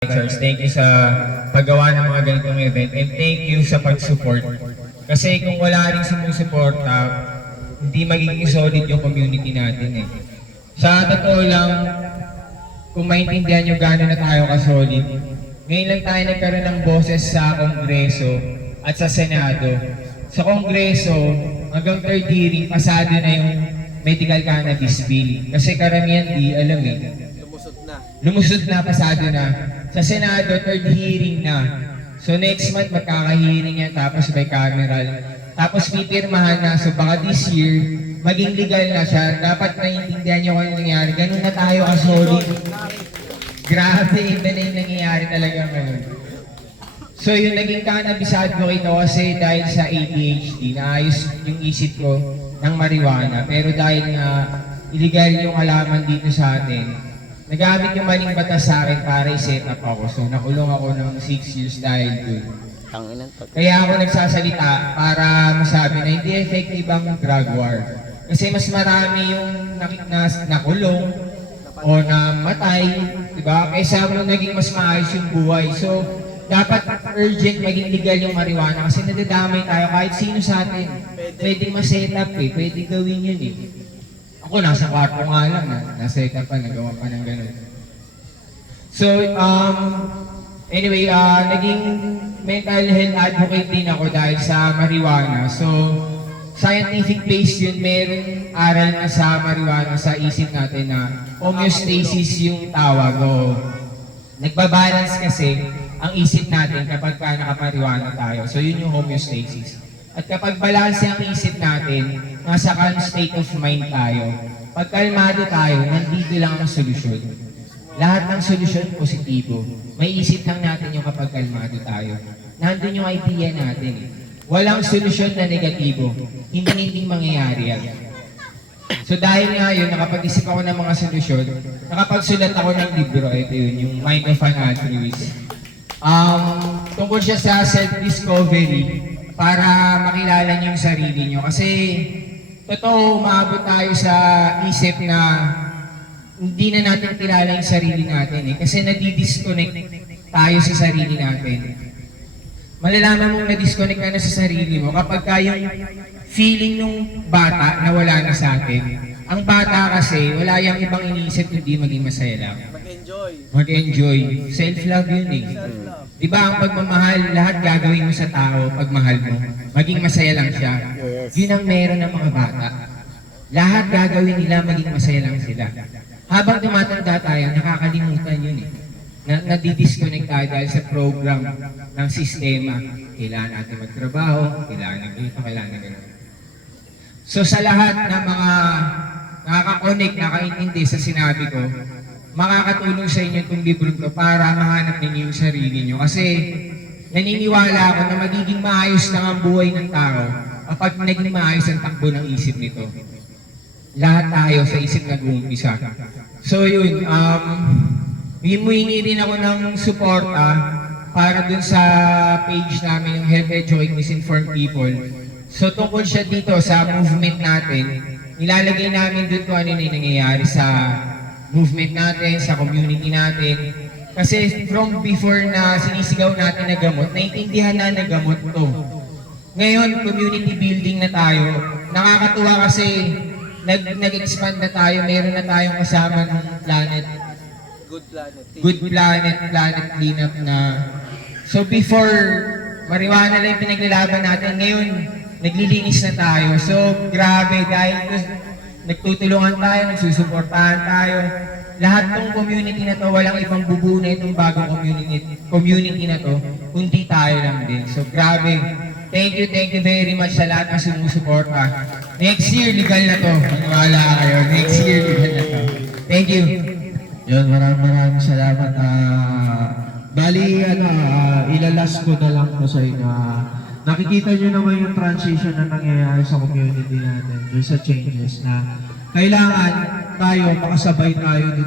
Charles, thank you sa paggawa ng mga ganitong event and thank you sa pag-support. Kasi kung wala rin sumusuporta, hindi magiging solid yung community natin eh. Sa totoo lang, kung maintindihan nyo gano'n na tayo ka-solid, ngayon lang tayo nagkaroon ng boses sa Kongreso at sa Senado. Sa Kongreso, hanggang third hearing, pasado na yung medical cannabis bill. Kasi karamihan di alam eh. Lumusot na, pasado na. Sa Senado, third hearing na. So next month, magkaka-hearing yan, tapos bicameral. Tapos pipirmahan na. So baka this year, maging legal na siya. Dapat naiintindihan nyo kung ano nangyari. Ganun na tayo ka-solid. Grabe, iba na yung nangyayari talaga ngayon. So yung naging cannabis advocate ako kasi dahil sa ADHD, naayos yung isip ko ng marijuana. Pero dahil nga illegal yung halaman dito sa atin, nagamit yung maling batas sa akin para i-set up ako. So nakulong ako ng 6 years dahil dun. Kaya ako nagsasalita para masabi na hindi effective ang drug war. Kasi mas marami yung nakulong o namatay, diba? Kaysa mo naging mas maayos yung buhay. So dapat urgent maging legal yung marijuana kasi nadadamay tayo kahit sino sa atin. Pwede ma-set up eh, pwede gawin yun eh. Ako nasa kwarto nga lang, na-set up pa, nagawa pa ng ganun. So, anyway, naging mental health advocate din ako dahil sa marijuana. So, scientific base yun, meron aral na sa marijuana sa isip natin na homeostasis yung tawag o nagbabalance kasi ang isip natin kapag nakaparijuana tayo. So, yun yung homeostasis. At kapag balanse ang isip natin, nasa calm state of mind tayo. Pag kalmado tayo, nandito lang ang solusyon. Lahat ng solusyon positibo. May isip lang natin yung kapag kalmado tayo. Nandun yung idea natin. Walang solusyon na negatibo. Hindi mangyayari yan. So dahil nga yun, nakapag-isip ako ng mga solusyon, nakapagsulat ako ng libro, ito yun, yung Mind of an Altruist. Tungkol siya sa self-discovery, para makilala niyo yung sarili niyo. Kasi, totoo, umaabot tayo sa isip na hindi na natin kilala yung sarili natin eh. Kasi nadi-disconnect tayo sa sarili natin. Malalaman mong na-disconnect ka na sa sarili mo kapag yung feeling ng bata na wala na sa atin. Ang bata kasi, wala yung ibang iniisip kundi maging masaya lang. Mag-enjoy. Self-love yun eh. Diba ang pagmamahal, lahat gagawin mo sa tao pag mahal mo. Maging masaya lang siya. Yun ang meron ng mga bata. Lahat gagawin nila, maging masaya lang sila. Habang tumatanda tayo, nakakalimutan yun eh. Nadidisconnect tayo dahil sa program ng sistema. Kailangan natin magtrabaho, kailangan ng dito, kailangan ng gano'n. So sa lahat ng mga nakaka-connect, nakaintindi sa sinabi ko, makakatulong sa inyo itong libro ko para mahanap ninyo yung sarili nyo. Kasi naniniwala ako na magiging maayos lang ang buhay ng tao kapag naging maayos ang takbo ng isip nito. Lahat tayo sa isip nag-uumpisa. So yun, himuhingi rin ako ng suporta para dun sa page namin, yung Help Educate Misinformed People. So tungkol siya dito sa movement natin, nilalagay namin dun kung ano yung nangyayari sa movement natin, sa community natin. Kasi from before na sinisigaw natin na gamot, naintindihan na na gamot to. Ngayon, community building na tayo. Nakakatuwa kasi nag-expand na tayo, meron na tayong kasama ng planet. Good Planet Cleanup na. So before, marijuana lang yung pinaglalaban natin. Ngayon, naglilinis na tayo. So grabe, dahil nagtutulungan tayo, nagsusuportahan tayo. Lahat ng community na to, walang ibang bubuo na itong bagong community na to, kundi tayo lang din. So grabe. Thank you very much sa lahat ng sumusuporta. Next year, legal na to. Maniwala kayo. Next year, legal na to. Thank you. Yun, maraming salamat. Bali, ilalas ko na lang po sa inyo. Nakikita nyo naman yung transition na nangyayari sa community natin, yung sa changes na kailangan tayo, makasabay tayo dito.